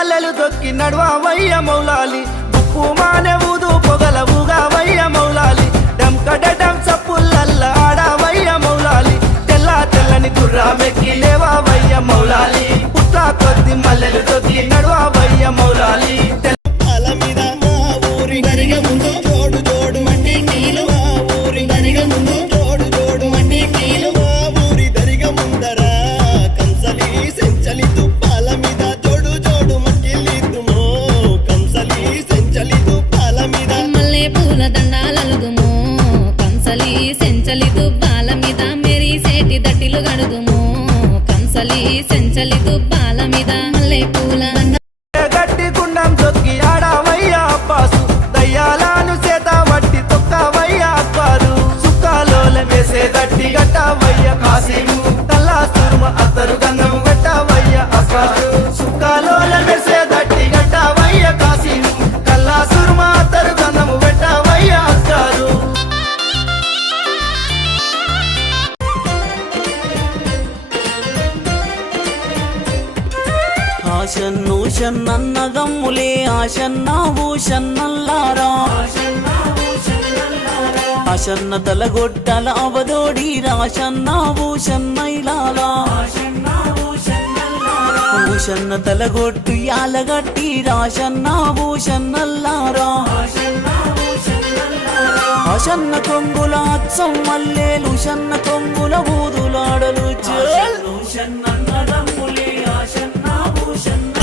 మల్లెలు తొక్కి నడవవయ్య మౌలాలి ఉప్పు మానే ఊదు పొగలవుగా వయ్య మౌలాలి డంకడడం సప్పులల్ల ఆడవయ్య మౌలాలి తెల్ల తెల్లని గుర్రామెక్కి లేవవయ్య మౌలాలి పుట్ట కొద్ది మల్లెలు తొక్కి నడవవయ్య మౌలాలి సెంచలి దుబ్బాల మీద మెరిసేటి దట్టిలు గడుదుము కంసలి సెంచలి దుబ్బాల మీద మల్లె పూల గట్టి గుండం తొక్కి ఆడవయ్య అబ్బాసు దయ్యాలను చేత వట్టి తొక్కవయ్య అక్బారు సుక్కాలోల వేసే దట్టి గట్టవయ్య కాసిము తల్లా సుర్మ అత్తరు గంధము గట్టవయ్య అక్బారు సుక్కాలోల వేసే దట్టి గట్టవయ్య కాసిము కల్లా సుర్మ అత్తరు గంధము పెట్టవయ్య అక్బారు ఆశన్ను షన్నన్నగమ్ములే ఆశన్నా భూషన్నల్లారా ఆశన్న తలగొట్టల అవదోడి రాశన్నా భూషన్నైలాలా భూషన్న తలగొట్టు యాలగట్టి రాశన్నా భూషన్నల్లారా ఆశన్న కొంగుల అచ్చం మల్లేలు షన్న కొంగుల ఊదులాడలు ఆశన్న భూషన్న